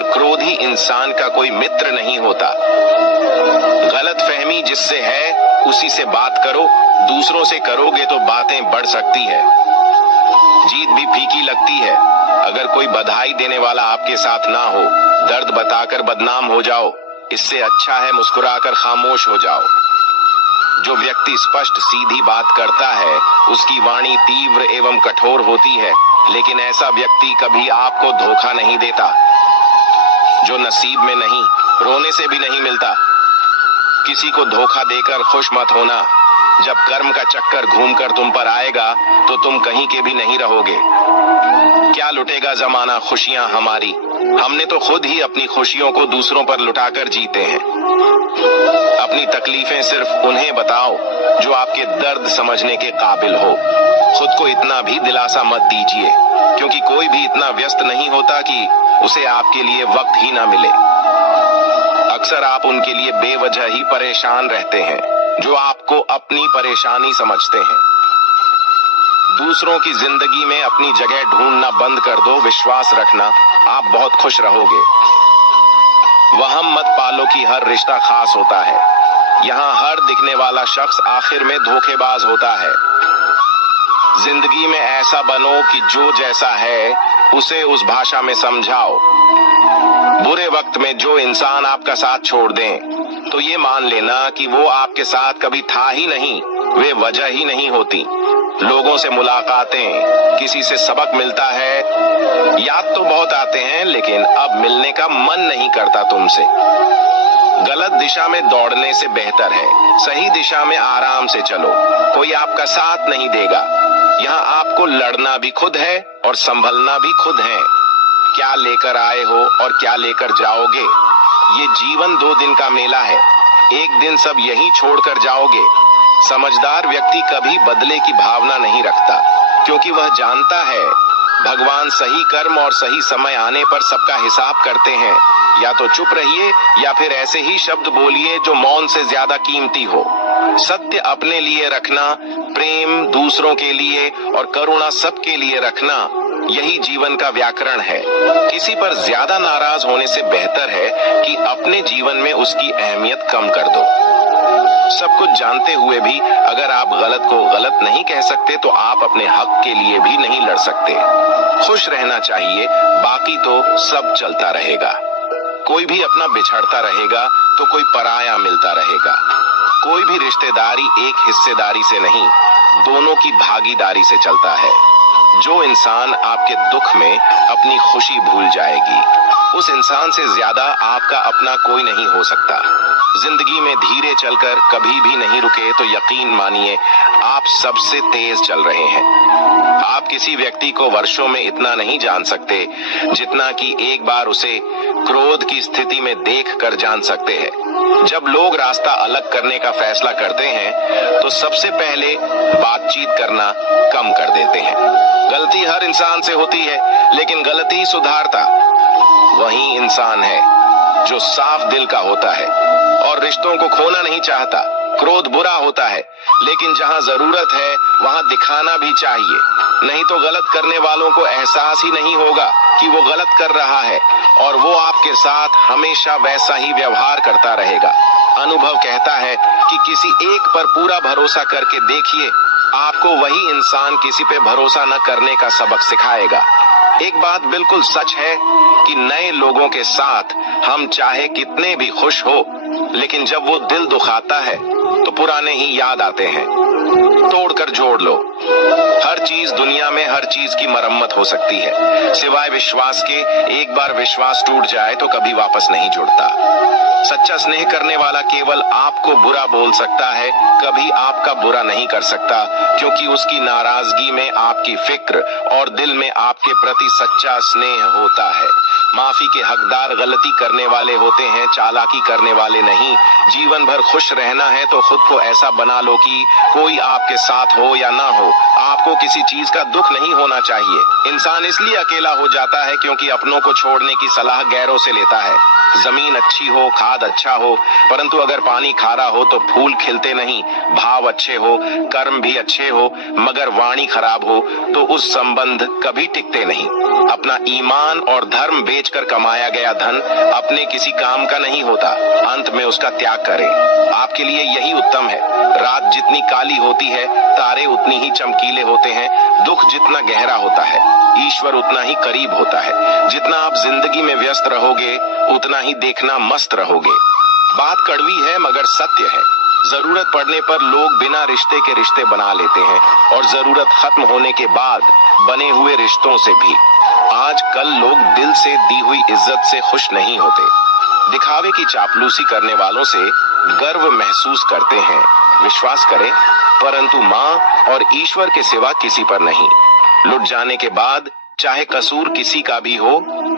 और क्रोधी इंसान का कोई मित्र नहीं होता। गलतफहमी जिससे है उसी से बात करो, दूसरों से करोगे तो बातें बढ़ सकती है, जीत भी फीकी लगती है। अगर कोई बधाई देने वाला आपके साथ ना हो, दर्द बताकर बदनाम हो जाओ, इससे अच्छा है मुस्कुराकर खामोश हो जाओ। जो व्यक्ति स्पष्ट सीधी बात करता है उसकी वाणी तीव्र एवं कठोर होती है, लेकिन ऐसा व्यक्ति कभी आपको धोखा नहीं देता। जो नसीब में नहीं, रोने से भी नहीं मिलता। किसी को धोखा देकर खुश मत होना। जब कर्म का चक्कर घूमकर तुम पर आएगा तो तुम कहीं के भी नहीं रहोगे। क्या लुटेगा जमाना खुशियां हमारी, हमने तो खुद ही अपनी खुशियों को दूसरों पर लुटाकर जीते हैं। अपनी तकलीफें सिर्फ उन्हें बताओ जो आपके दर्द समझने के काबिल हो। खुद को इतना भी दिलासा मत दीजिए, क्योंकि कोई भी इतना व्यस्त नहीं होता कि उसे आपके लिए वक्त ही ना मिले। अक्सर आप उनके लिए बेवजह ही परेशान रहते हैं जो आपको अपनी परेशानी समझते हैं। दूसरों की जिंदगी में अपनी जगह ढूंढना बंद कर दो। विश्वास रखना, आप बहुत खुश रहोगे। वहम मत पालो कि हर रिश्ता खास होता है। यहाँ हर दिखने वाला शख्स आखिर में धोखेबाज होता है। जिंदगी में ऐसा बनो कि जो जैसा है उसे उस भाषा में समझाओ। बुरे वक्त में जो इंसान आपका साथ छोड़ दें तो ये मान लेना कि वो आपके साथ कभी था ही नहीं, वे वजह ही नहीं होती। लोगों से मुलाकातें, किसी से सबक मिलता है, याद तो बहुत आते हैं लेकिन अब मिलने का मन नहीं करता तुमसे। गलत दिशा में दौड़ने से बेहतर है सही दिशा में आराम से चलो। कोई आपका साथ नहीं देगा। यहाँ आपको लड़ना भी खुद है और संभलना भी खुद है। क्या लेकर आए हो और क्या लेकर जाओगे, ये जीवन 2 दिन का मेला है। एक दिन सब यहीं छोड़कर जाओगे। समझदार व्यक्ति कभी बदले की भावना नहीं रखता, क्योंकि वह जानता है भगवान सही कर्म और सही समय आने पर सबका हिसाब करते हैं। या तो चुप रहिए या फिर ऐसे ही शब्द बोलिए जो मौन से ज्यादा कीमती हो। सत्य अपने लिए रखना, प्रेम दूसरों के लिए और करुणा सबके लिए रखना, यही जीवन का व्याकरण है। किसी पर ज्यादा नाराज होने से बेहतर है कि अपने जीवन में उसकी अहमियत कम कर दो। सब कुछ जानते हुए भी अगर आप गलत को गलत नहीं कह सकते तो आप अपने हक के लिए भी नहीं लड़ सकते। खुश रहना चाहिए, बाकी तो सब चलता रहेगा। कोई भी अपना बिछड़ता रहेगा तो कोई पराया मिलता रहेगा। कोई भी रिश्तेदारी एक हिस्सेदारी से नहीं, दोनों की भागीदारी से चलता है। जो इंसान आपके दुख में अपनी खुशी भूल जाएगी, उस इंसान से ज्यादा आपका अपना कोई नहीं हो सकता। जिंदगी में धीरे चलकर कभी भी नहीं रुके तो यकीन मानिए आप सबसे तेज चल रहे हैं। आप किसी व्यक्ति को वर्षों में इतना नहीं जान सकते जितना कि एक बार उसे क्रोध की स्थिति में देख कर जान सकते हैं। जब लोग रास्ता अलग करने का फैसला करते हैं तो सबसे पहले बातचीत करना कम कर देते हैं। गलती हर इंसान से होती है, लेकिन गलती सुधारता वही इंसान है जो साफ दिल का होता है और रिश्तों को खोना नहीं चाहता। क्रोध बुरा होता है, लेकिन जहां जरूरत है वहां दिखाना भी चाहिए, नहीं तो गलत करने वालों को एहसास ही नहीं होगा कि वो गलत कर रहा है और वो आपके साथ हमेशा वैसा ही व्यवहार करता रहेगा। अनुभव कहता है कि किसी एक पर पूरा भरोसा करके देखिए, आपको वही इंसान किसी पे भरोसा न करने का सबक सिखाएगा। एक बात बिल्कुल सच है कि नए लोगों के साथ हम चाहे कितने भी खुश हो, लेकिन जब वो दिल दुखाता है तो पुराने ही याद आते हैं। तोड़कर जोड़ लो। हर चीज दुनिया में हर चीज की मरम्मत हो सकती है, सिवाय विश्वास के। एक बार विश्वास टूट जाए तो कभी वापस नहीं जुड़ता। सच्चा स्नेह करने वाला केवल आपको बुरा बोल सकता है, कभी आपका बुरा नहीं कर सकता, क्योंकि उसकी नाराजगी में आपकी फिक्र और दिल में आपके प्रति सच्चा स्नेह होता है। माफी के हकदार गलती करने वाले होते हैं, चालाकी करने वाले नहीं। जीवन भर खुश रहना है तो खुद को ऐसा बना लो कि कोई आपके साथ हो या ना हो, आपको किसी चीज का दुख नहीं होना चाहिए। इंसान इसलिए अकेला हो जाता है क्योंकि अपनों को छोड़ने की सलाह गैरों से लेता है। जमीन अच्छी हो, खाद अच्छा हो, परंतु अगर पानी खारा हो तो फूल खिलते नहीं। भाव अच्छे हो, कर्म भी अच्छे हो, मगर वाणी खराब हो तो उस संबंध कभी टिकते नहीं। अपना ईमान और धर्म बेचकर कमाया गया धन अपने किसी काम का नहीं होता, अंत में उसका त्याग करें। आपके लिए यही उत्तम है। रात जितनी काली होती है, तारे उतनी ही चमकीले होते हैं। दुख जितना गहरा होता है, ईश्वर उतना ही करीब होता है। जितना आप जिंदगी में व्यस्त रहोगे, उतना ही देखना मस्त रहोगे। बात कड़वी है मगर सत्य है। जरूरत पड़ने पर लोग बिना रिश्ते के रिश्ते बना लेते हैं, और जरूरत खत्म होने के बाद बने हुए रिश्तों से भी। आजकल लोग दिल से दी हुई इज्जत से खुश नहीं होते। दिखावे की चापलूसी करने वालों से गर्व महसूस करते हैं। विश्वास करें, परंतु माँ और ईश्वर के सिवा किसी पर नहीं। लुट जाने के बाद चाहे कसूर किसी का भी हो,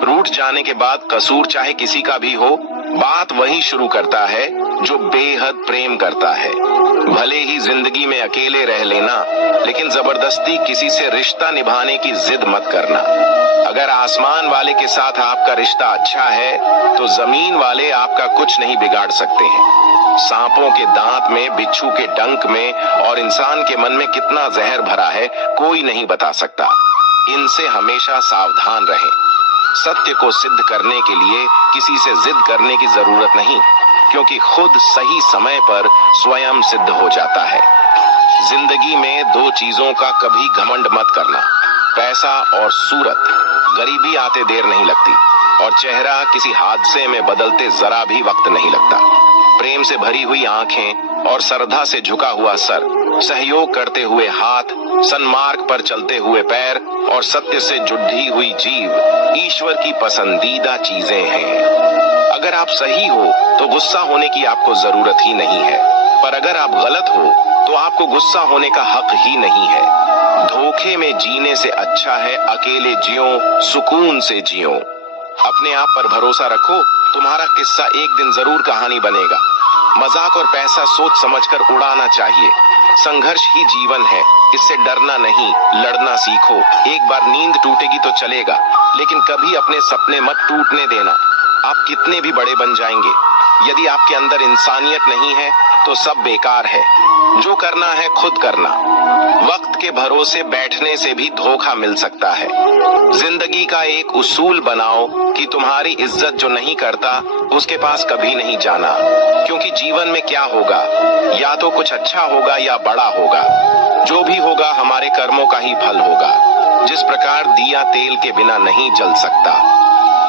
रूठ जाने के बाद कसूर चाहे किसी का भी हो, बात वही शुरू करता है जो बेहद प्रेम करता है। भले ही जिंदगी में अकेले रह लेना, लेकिन जबरदस्ती किसी से रिश्ता निभाने की जिद मत करना। अगर आसमान वाले के साथ आपका रिश्ता अच्छा है तो जमीन वाले आपका कुछ नहीं बिगाड़ सकते हैं। सांपों के दांत में, बिच्छू के डंक में और इंसान के मन में कितना जहर भरा है, कोई नहीं बता सकता। इनसे हमेशा सावधान रहें। सत्य को सिद्ध करने के लिए किसी से जिद करने की जरूरत नहीं, क्योंकि खुद सही समय पर स्वयं सिद्ध हो जाता है। जिंदगी में दो चीजों का कभी घमंड मत करना, पैसा और सूरत। गरीबी आते देर नहीं लगती, और चेहरा किसी हादसे में बदलते जरा भी वक्त नहीं लगता। प्रेम से भरी हुई आंखें और श्रद्धा से झुका हुआ सर, सहयोग करते हुए हाथ, सन्मार्ग पर चलते हुए पैर और सत्य से जुड़ी हुई जीव ईश्वर की पसंदीदा चीजें हैं। अगर आप सही हो तो गुस्सा होने की आपको जरूरत ही नहीं है, पर अगर आप गलत हो तो आपको गुस्सा होने का हक ही नहीं है। धोखे में जीने से अच्छा है अकेले जियो, सुकून से जियो। अपने आप पर भरोसा रखो, तुम्हारा किस्सा एक दिन जरूर कहानी बनेगा। मजाक और पैसा सोच समझकर उड़ाना चाहिए। संघर्ष ही जीवन है, इससे डरना नहीं, लड़ना सीखो। एक बार नींद टूटेगी तो चलेगा, लेकिन कभी अपने सपने मत टूटने देना। आप कितने भी बड़े बन जाएंगे, यदि आपके अंदर इंसानियत नहीं है तो सब बेकार है। जो करना है खुद करना। वक्त के भरोसे बैठने से भी धोखा मिल सकता है। जिंदगी का एक उसूल बनाओ कि तुम्हारी इज्जत जो नहीं करता उसके पास कभी नहीं जाना, क्योंकि जीवन में क्या होगा, या तो कुछ अच्छा होगा या बड़ा होगा। जो भी होगा हमारे कर्मों का ही फल होगा। जिस प्रकार दिया तेल के बिना नहीं जल सकता,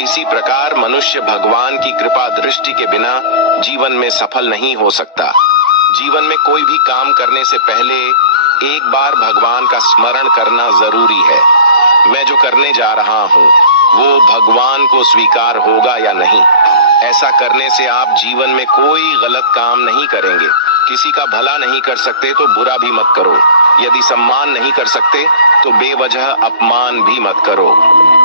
इसी प्रकार मनुष्य भगवान की कृपा दृष्टि के बिना जीवन में सफल नहीं हो सकता। जीवन में कोई भी काम करने से पहले एक बार भगवान का स्मरण करना जरूरी है। मैं जो करने जा रहा हूँ वो भगवान को स्वीकार होगा या नहीं। ऐसा करने से आप जीवन में कोई गलत काम नहीं करेंगे। किसी का भला नहीं कर सकते तो बुरा भी मत करो। यदि सम्मान नहीं कर सकते तो बेवजह अपमान भी मत करो।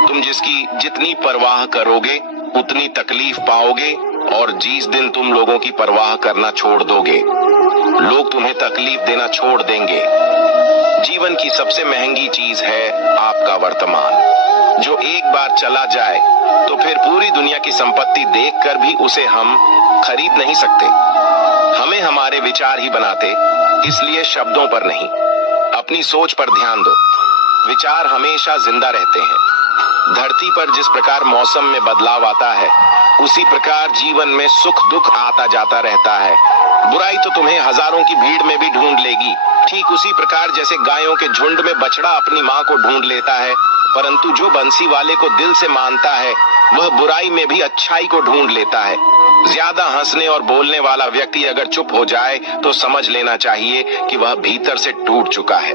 तुम जिसकी जितनी परवाह करोगे उतनी तकलीफ पाओगे, और जिस दिन तुम लोगों की परवाह करना छोड़ दोगे, लोग तुम्हें तकलीफ देना छोड़ देंगे। जीवन की सबसे महंगी चीज है आपका वर्तमान। जो एक बार चला जाए तो फिर पूरी दुनिया की संपत्ति देखकर भी उसे हम खरीद नहीं सकते। हमें हमारे विचार ही बनाते, इसलिए शब्दों पर नहीं, अपनी सोच पर ध्यान दो। विचार हमेशा जिंदा रहते हैं। धरती पर जिस प्रकार मौसम में बदलाव आता है, उसी प्रकार जीवन में सुख दुख आता जाता रहता है। बुराई तो तुम्हें हजारों की भीड़ में भी ढूंढ लेगी, ठीक उसी प्रकार जैसे गायों के झुंड में बछड़ा अपनी माँ को ढूंढ लेता है। परंतु जो बंसी वाले को दिल से मानता है, वह बुराई में भी अच्छाई को ढूंढ लेता है। ज्यादा हंसने और बोलने वाला व्यक्ति अगर चुप हो जाए तो समझ लेना चाहिए कि वह भीतर से टूट चुका है।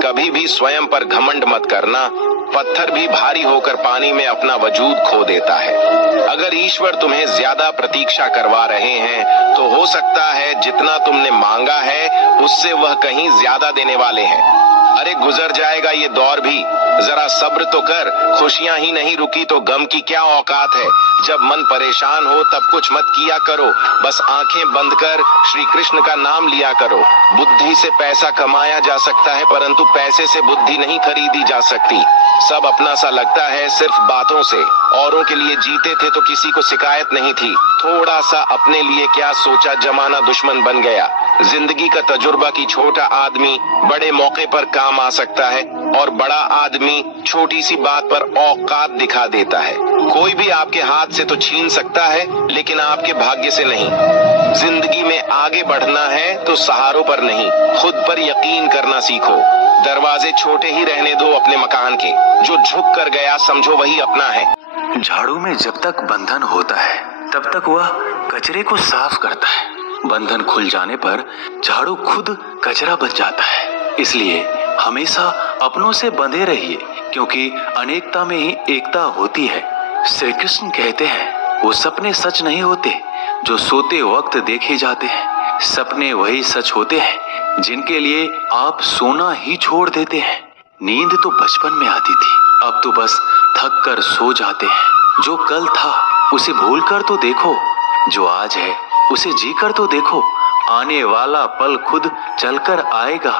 कभी भी स्वयं पर घमंड मत करना। पत्थर भी भारी होकर पानी में अपना वजूद खो देता है। अगर ईश्वर तुम्हें ज्यादा प्रतीक्षा करवा रहे हैं तो हो सकता है जितना तुमने मांगा है उससे वह कहीं ज्यादा देने वाले हैं। अरे गुजर जाएगा ये दौर भी, जरा सब्र तो कर। खुशियां ही नहीं रुकी तो गम की क्या औकात है। जब मन परेशान हो तब कुछ मत किया करो, बस आंखें बंद कर श्री कृष्ण का नाम लिया करो। बुद्धि से पैसा कमाया जा सकता है, परंतु पैसे से बुद्धि नहीं खरीदी जा सकती। सब अपना सा लगता है सिर्फ बातों से। औरों के लिए जीते थे तो किसी को शिकायत नहीं थी। थोड़ा सा अपने लिए क्या सोचा, जमाना दुश्मन बन गया। जिंदगी का तजुर्बा की छोटा आदमी बड़े मौके पर काम आ सकता है, और बड़ा आदमी छोटी सी बात पर औकात दिखा देता है। कोई भी आपके हाथ से तो छीन सकता है, लेकिन आपके भाग्य से नहीं। जिंदगी में आगे बढ़ना है तो सहारों पर नहीं, खुद पर यकीन करना सीखो। दरवाजे छोटे ही रहने दो अपने मकान के, जो झुक कर गया समझो वही अपना है। झाड़ू में जब तक बंधन होता है तब तक वह कचरे को साफ करता है। बंधन खुल जाने पर झाड़ू खुद कचरा बन जाता है। इसलिए हमेशा अपनों से बंधे रहिए, क्योंकि अनेकता में ही एकता होती है। श्री कृष्ण कहते हैं, वो सपने सच नहीं होते जो सोते वक्त देखे जाते हैं। सपने वही सच होते हैं जिनके लिए आप सोना ही छोड़ देते हैं। नींद तो बचपन में आती थी, अब तो बस थक कर सो जाते हैं। जो कल था उसे भूल कर तो देखो, जो आज है उसे जी कर तो देखो। आने वाला पल खुद चलकर आएगा,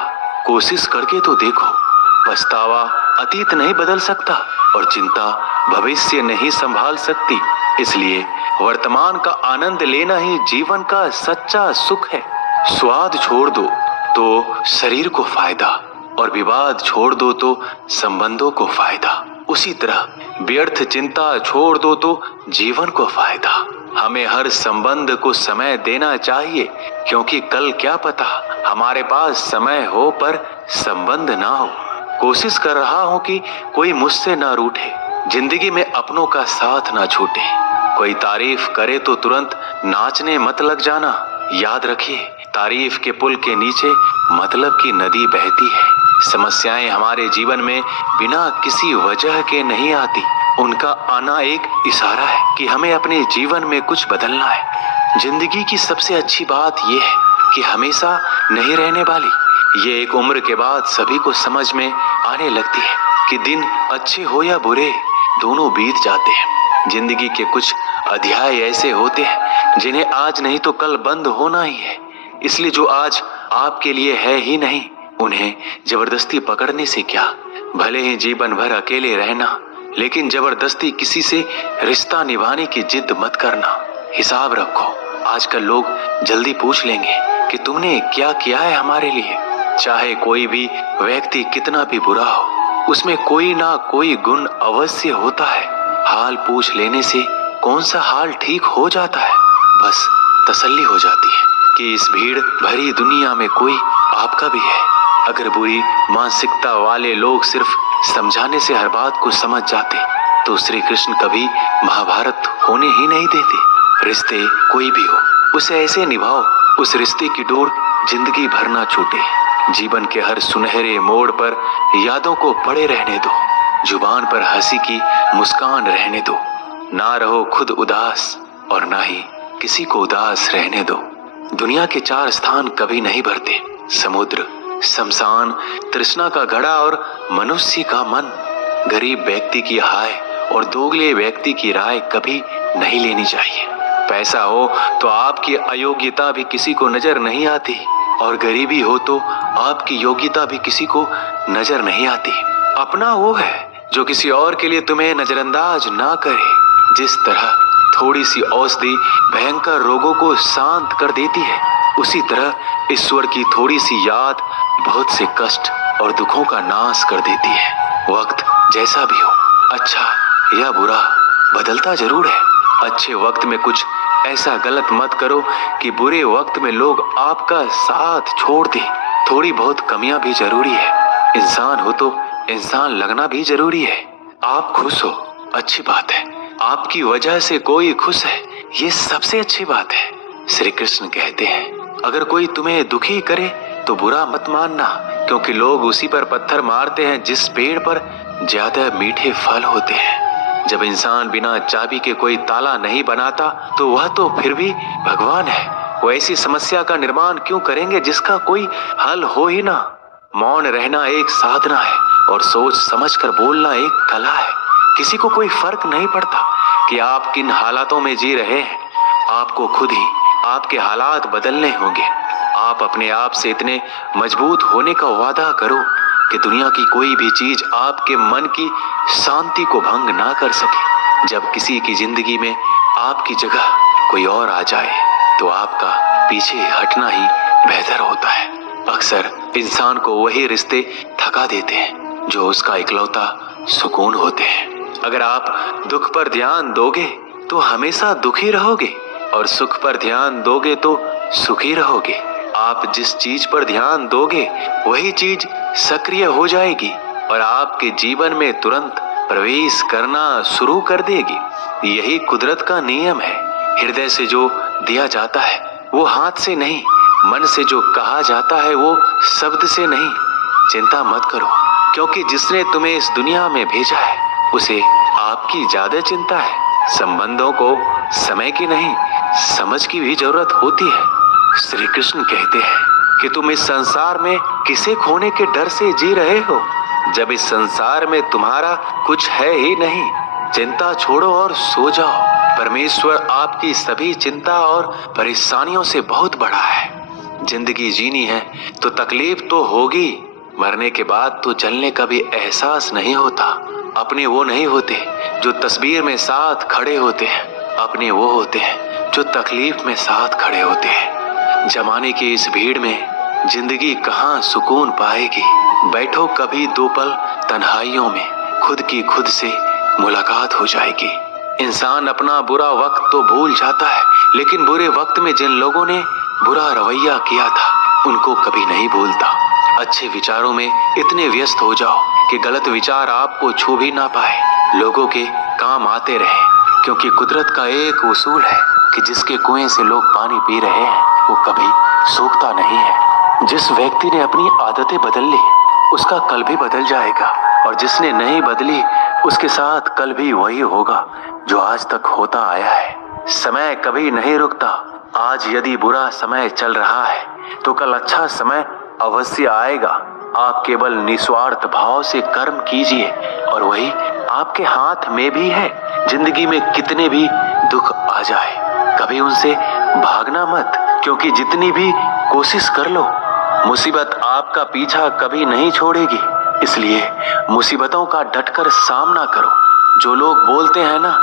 कोशिश करके तो देखो। पछतावा अतीत नहीं बदल सकता और चिंता भविष्य नहीं संभाल सकती। इसलिए वर्तमान का आनंद लेना ही जीवन का सच्चा सुख है। स्वाद छोड़ दो तो शरीर को फायदा, और विवाद छोड़ दो तो संबंधों को फायदा। उसी तरह व्यर्थ चिंता छोड़ दो तो जीवन को फायदा। हमें हर संबंध को समय देना चाहिए, क्योंकि कल क्या पता हमारे पास समय हो पर संबंध ना हो। कोशिश कर रहा हूँ कि कोई मुझसे ना रूठे, जिंदगी में अपनों का साथ ना छूटे। कोई तारीफ करे तो तुरंत नाचने मत लग जाना। याद रखिए, तारीफ के पुल के नीचे मतलब की नदी बहती है। समस्याएं हमारे जीवन में बिना किसी वजह के नहीं आती। उनका आना एक इशारा है कि हमें अपने जीवन में कुछ बदलना है। जिंदगी की सबसे अच्छी बात यह है कि हमेशा नहीं रहने वाली। ये एक उम्र के बाद सभी को समझ में आने लगती है कि दिन अच्छे हो या बुरे, दोनों बीत जाते हैं। जिंदगी के कुछ अध्याय ऐसे होते हैं जिन्हें आज नहीं तो कल बंद होना ही है। इसलिए जो आज आपके लिए है ही नहीं, उन्हें जबरदस्ती पकड़ने से क्या। भले ही जीवन भर अकेले रहना, लेकिन जबरदस्ती किसी से रिश्ता निभाने की जिद मत करना। हिसाब रखो, आजकल लोग जल्दी पूछ लेंगे कि तुमने क्या किया है हमारे लिए। चाहे कोई भी व्यक्ति कितना भी बुरा हो, उसमें कोई ना कोई गुण अवश्य होता है। हाल पूछ लेने से कौन सा हाल ठीक हो जाता है। बस तसल्ली हो जाती है कि इस भीड़ भरी दुनिया में कोई आपका भी है। अगर बुरी मानसिकता वाले लोग सिर्फ समझाने से हर बात को समझ जाते तो श्री कृष्ण कभी महाभारत होने ही नहीं देते। रिश्ते कोई भी हो, उसे ऐसे निभाओ उस रिश्ते की डोर जिंदगी भर ना छूटे। जीवन के हर सुनहरे मोड़ पर यादों को पड़े रहने दो। जुबान पर हंसी की मुस्कान रहने दो। ना रहो खुद उदास और ना ही किसी को उदास रहने दो। दुनिया के 4 स्थान कभी नहीं भरते, समुद्र, शमशान, तृष्णा का घड़ा और मनुष्य का मन। गरीब व्यक्ति की हाय और दोगले व्यक्ति की राय कभी नहीं लेनी चाहिए। पैसा हो तो आपकी अयोग्यता भी किसी को नजर नहीं आती, और गरीबी हो तो आपकी योग्यता भी किसी को नजर नहीं आती। अपना वो है जो किसी और के लिए तुम्हें नजरअंदाज ना करे। जिस तरह थोड़ी सी औषधि भयंकर रोगों को शांत कर देती है, उसी तरह ईश्वर की थोड़ी सी याद बहुत से कष्ट और दुखों का नाश कर देती है। वक्त जैसा भी हो, अच्छा या बुरा, बदलता जरूर है। अच्छे वक्त में कुछ ऐसा गलत मत करो कि बुरे वक्त में लोग आपका साथ छोड़ दें। थोड़ी बहुत कमियां भी जरूरी है। इंसान हो तो इंसान लगना भी जरूरी है। आप खुश हो, अच्छी बात है। आपकी वजह से कोई खुश है, ये सबसे अच्छी बात है। श्री कृष्ण कहते हैं, अगर कोई तुम्हें दुखी करे तो बुरा मत मानना, क्योंकि लोग उसी पर पत्थर मारते हैं जिस पेड़ पर ज्यादा मीठे फल होते हैं। जब इंसान बिना चाबी के कोई ताला नहीं बनाता तो वह तो फिर भी भगवान है। वो ऐसी समस्या का निर्माण क्यों करेंगे जिसका कोई हल हो ही ना। मौन रहना एक साधना है और सोच समझकर बोलना एक कला है। किसी को कोई फर्क नहीं पड़ता कि आप किन हालातों में जी रहे हैं। आपको खुद ही आपके हालात बदलने होंगे। आप अपने आप से इतने मजबूत होने का वादा करो कि दुनिया की कोई भी चीज आपके मन की शांति को भंग ना कर सके। जब किसी की जिंदगी में आपकी जगह कोई और आ जाए तो आपका पीछे हटना ही बेहतर होता है। अक्सर इंसान को वही रिश्ते थका देते हैं जो उसका इकलौता सुकून होते हैं। अगर आप दुख पर ध्यान दोगे तो हमेशा दुखी रहोगे और सुख पर ध्यान दोगे तो सुखी रहोगे। आप जिस चीज पर ध्यान दोगे वही चीज सक्रिय हो जाएगी और आपके जीवन में तुरंत प्रवेश करना शुरू कर देगी। यही कुदरत का नियम है। हृदय से जो दिया जाता है वो हाथ से नहीं, मन से जो कहा जाता है वो शब्द से नहीं। चिंता मत करो, क्योंकि जिसने तुम्हें इस दुनिया में भेजा है उसे आपकी ज्यादा चिंता है। संबंधों को समय की नहीं, समझ की भी जरूरत होती है। श्री कृष्ण कहते हैं कि तुम इस संसार में किसे खोने के डर से जी रहे हो, जब इस संसार में तुम्हारा कुछ है ही नहीं। चिंता छोड़ो और सो जाओ। परमेश्वर आपकी सभी चिंता और परेशानियों से बहुत बड़ा है। जिंदगी जीनी है तो तकलीफ तो होगी। मरने के बाद तो जलने का भी एहसास नहीं होता। अपने वो नहीं होते जो तस्वीर में साथ खड़े होते हैं, अपने वो होते हैं जो तकलीफ में साथ खड़े होते हैं। जमाने की इस भीड़ में जिंदगी कहाँ सुकून पाएगी। बैठो कभी दो पल तन्हाइयों में, खुद की खुद से मुलाकात हो जाएगी। इंसान अपना बुरा वक्त तो भूल जाता है, लेकिन बुरे वक्त में जिन लोगों ने बुरा रवैया किया था उनको कभी नहीं भूलता। अच्छे विचारों में इतने व्यस्त हो जाओ कि गलत विचार आपको छू भी ना पाए। लोगों के काम आते रहे, क्योंकि कुदरत का एक उसूल है कि जिसके कुएं से लोग पानी पी रहे हैं वो कभी सूखता नहीं है। जिस व्यक्ति ने अपनी आदतें बदल ली उसका कल भी बदल जाएगा, और जिसने नहीं बदली उसके साथ कल भी वही होगा जो आज तक होता आया है। समय कभी नहीं रुकता। आज यदि बुरा समय चल रहा है तो कल अच्छा समय अवश्य आएगा। आप केवल निस्वार्थ भाव से कर्म कीजिए और वही आपके हाथ में भी है। जिंदगी में कितने भी दुख आ जाए कभी उनसे भागना मत, क्योंकि जितनी भी कोशिश कर लो मुसीबत आपका पीछा कभी नहीं छोड़ेगी। इसलिए मुसीबतों का डटकर सामना करो। जो लोग बोलते हैं ना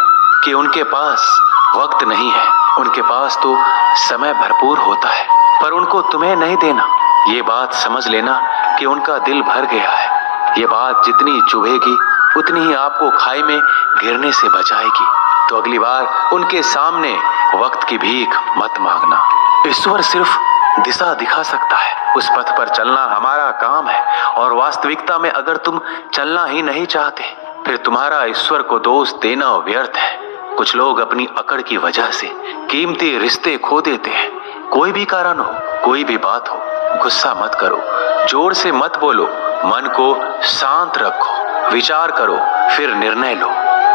कि उनके पास वक्त नहीं है, उनके पास तो समय भरपूर होता है, पर उनको तुम्हें नहीं देना। ये बात समझ लेना कि उनका दिल भर गया है। ये बात जितनी चुभेगी उतनी ही आपको खाई में गिरने से बचाएगी। तो अगली बार उनके सामने वक्त की भीख मत मांगना। ईश्वर सिर्फ दिशा दिखा सकता है, उस पथ पर चलना हमारा काम है। और वास्तविकता में अगर तुम चलना ही नहीं चाहते फिर तुम्हारा ईश्वर को दोष देना व्यर्थ है। कुछ लोग अपनी अकड़ की वजह से कीमती रिश्ते खो देते हैं। कोई भी कारण हो, कोई भी बात हो, गुस्सा मत करो, जोर से मत बोलो, मन को शांत रखो, विचार करो, फिर निर्णय लो।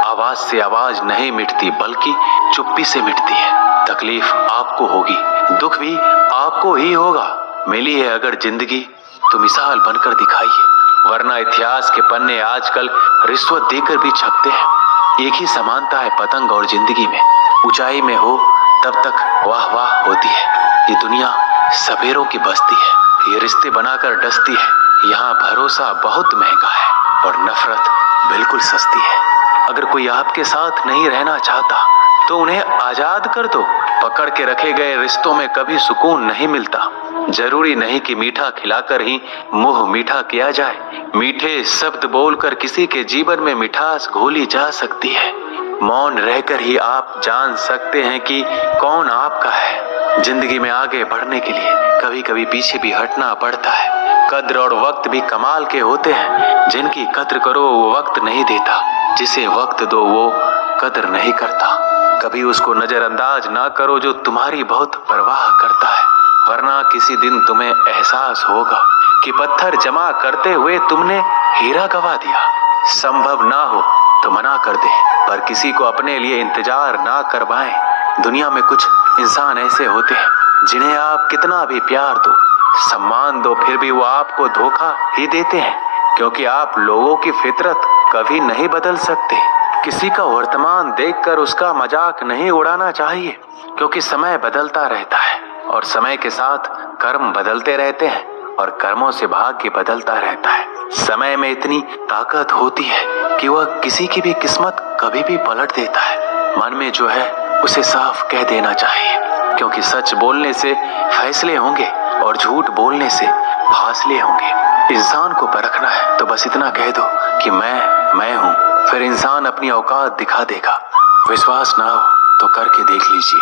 आवाज से आवाज नहीं मिटती बल्कि चुप्पी से मिटती है। तकलीफ आपको होगी, दुख भी आपको ही होगा। मिली है अगर जिंदगी तो मिसाल बनकर दिखाइए, वरना इतिहास के पन्ने आजकल रिश्वत देकर भी छपते हैं। एक ही समानता है पतंग और जिंदगी में। ऊंचाई में हो तब तक वाह वाह होती है। ये दुनिया सवेरों की बस्ती है, ये रिश्ते बनाकर डसती है। यहाँ भरोसा बहुत महंगा है और नफरत बिल्कुल सस्ती है। अगर कोई आपके साथ नहीं रहना चाहता तो उन्हें आजाद कर दो। पकड़ के रखे गए रिश्तों में कभी सुकून नहीं मिलता। जरूरी नहीं कि मीठा खिलाकर ही मुंह मीठा किया जाए। मीठे शब्द बोलकर किसी के जीवन में मिठास घोली जा सकती है। मौन रहकर ही आप जान सकते हैं कि कौन आपका है। जिंदगी में आगे बढ़ने के लिए कभी कभी पीछे भी हटना पड़ता है। कद्र और वक्त भी कमाल के होते हैं। जिनकी कद्र करो वो वक्त नहीं देता, जिसे वक्त दो वो कद्र नहीं करता। कभी उसको नजरअंदाज ना करो जो तुम्हारी बहुत परवाह करता है, वरना किसी दिन तुम्हें एहसास होगा कि पत्थर जमा करते हुए तुमने हीरा गवा दिया। संभव ना हो तो मना कर दे, पर किसी को अपने लिए इंतजार ना करवाएं। दुनिया में कुछ इंसान ऐसे होते हैं जिन्हें आप कितना भी प्यार दो सम्मान दो फिर भी वो आपको धोखा ही देते हैं, क्योंकि आप लोगों की फितरत कभी नहीं बदल सकते। किसी का वर्तमान देखकर उसका मजाक नहीं उड़ाना चाहिए, क्योंकि समय बदलता रहता है और समय के साथ कर्म बदलते रहते हैं और कर्मों से भाग्य बदलता रहता है। समय में इतनी ताकत होती है कि वह किसी की भी किस्मत कभी भी पलट देता है। मन में जो है उसे साफ कह देना चाहिए, क्योंकि सच बोलने से फैसले होंगे और झूठ बोलने से फासले होंगे। इंसान को परखना है तो बस इतना कह दो कि मैं हूँ, फिर इंसान अपनी औकात दिखा देगा। विश्वास ना हो तो करके देख लीजिए।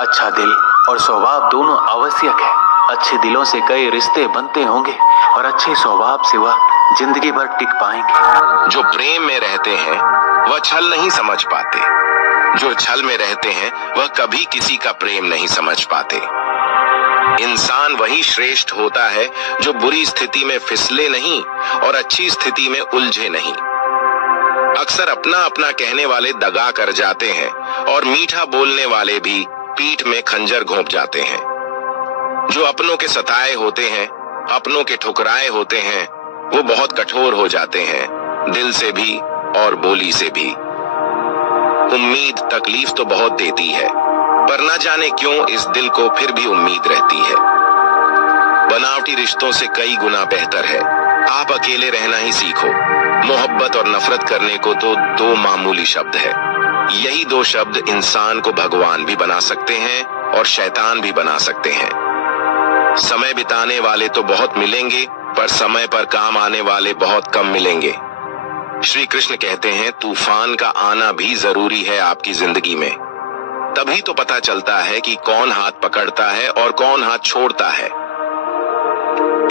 अच्छा दिल और स्वभाव दोनों आवश्यक है। अच्छे दिलों से कई रिश्ते बनते होंगे और अच्छे स्वभाव से वह जिंदगी भर टिक पाएंगे। जो प्रेम में रहते हैं वह छल नहीं समझ पाते, जो छल में रहते हैं वह कभी किसी का प्रेम नहीं समझ पाते। इंसान वही श्रेष्ठ होता है जो बुरी स्थिति में फिसले नहीं और अच्छी स्थिति में उलझे नहीं। अक्सर अपना अपना कहने वाले दगा कर जाते हैं और मीठा बोलने वाले भी पीठ में खंजर घोंप जाते हैं। जो अपनों के सताए होते हैं, अपनों के ठुकराए होते हैं, वो बहुत कठोर हो जाते हैं, दिल से भी और बोली से भी। उम्मीद तकलीफ तो बहुत देती है, पर न जाने क्यों इस दिल को फिर भी उम्मीद रहती है। बनावटी रिश्तों से कई गुना बेहतर है आप अकेले रहना ही सीखो। मोहब्बत और नफरत करने को तो दो मामूली शब्द है। यही दो शब्द इंसान को भगवान भी बना सकते हैं और शैतान भी बना सकते हैं। समय बिताने वाले तो बहुत मिलेंगे, पर समय पर काम आने वाले बहुत कम मिलेंगे। श्री कृष्ण कहते हैं तूफान का आना भी जरूरी है आपकी जिंदगी में। तभी तो पता चलता है कि कौन हाथ पकड़ता है और कौन हाथ छोड़ता है।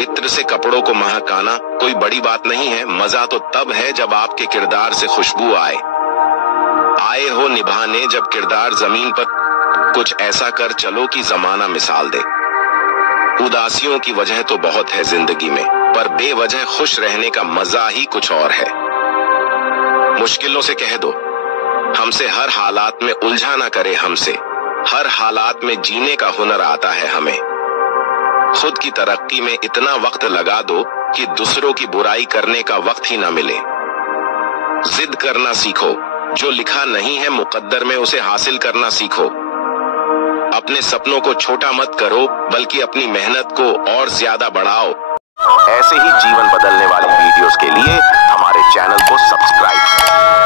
इत्र से कपड़ों को महकाना कोई बड़ी बात नहीं है, मजा तो तब है जब आपके किरदार से खुशबू आए हो निभाने, जब किरदार जमीन पर कुछ ऐसा कर चलो कि जमाना मिसाल दे। उदासियों की वजह तो बहुत है जिंदगी में, पर बेवजह खुश रहने का मजा ही कुछ और है। मुश्किलों से कह दो हमसे हर हालात में उलझा ना करे, हमसे हर हालात में जीने का हुनर आता है हमें। खुद की तरक्की में इतना वक्त लगा दो कि दूसरों की बुराई करने का वक्त ही ना मिले। जिद करना सीखो, जो लिखा नहीं है मुकद्दर में उसे हासिल करना सीखो। अपने सपनों को छोटा मत करो, बल्कि अपनी मेहनत को और ज्यादा बढ़ाओ। ऐसे ही जीवन बदलने वाली वीडियोस के लिए हमारे चैनल को सब्सक्राइब करें।